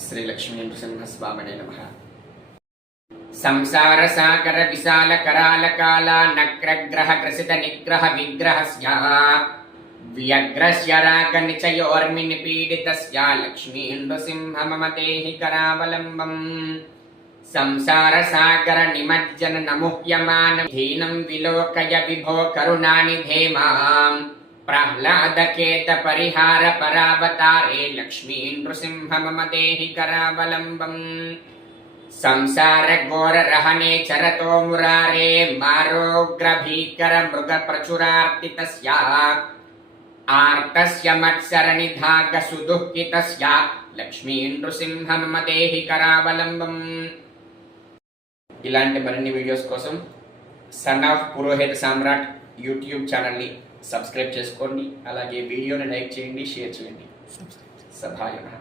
श्री लक्ष्मी नृसिंह स्वामिने नमः। संसार सागर विशाल कराल काला नक्रग्रह ग्रसित निग्रह विग्रहस्य व्यग्रस्य राग निचयोर्मि निपीडितस्य लक्ष्मी नृसिंह मम देहि करावलम्बम्। संसार सागर निमज्जन नमुह्यमान धीनं विलोकय विभो करुणानिधे माम्। प्रह्लादकेत परिहार परावतारे लक्ष्मी नृसिंह मम देहि करावलम्बम्। संसार घोर रहने चरतो मुरारे मारोग्र भीकर मृग प्रचुरार्तितस्य आर्तस्य मत्सर निधाग सुदुःखितस्य लक्ष्मी नृसिंह मम देहि करावलम्बम्। ఇలాంటి మరిన్ని వీడియోస్ కోసం సన్ ఆఫ్ పురోహిత సామ్రాట్ యూట్యూబ్ ఛానల్ని సబ్స్క్రైబ్ చేసుకోండి. అలాగే వీడియోని లైక్ చేయండి, షేర్ చేయండి. సభాయ నమః.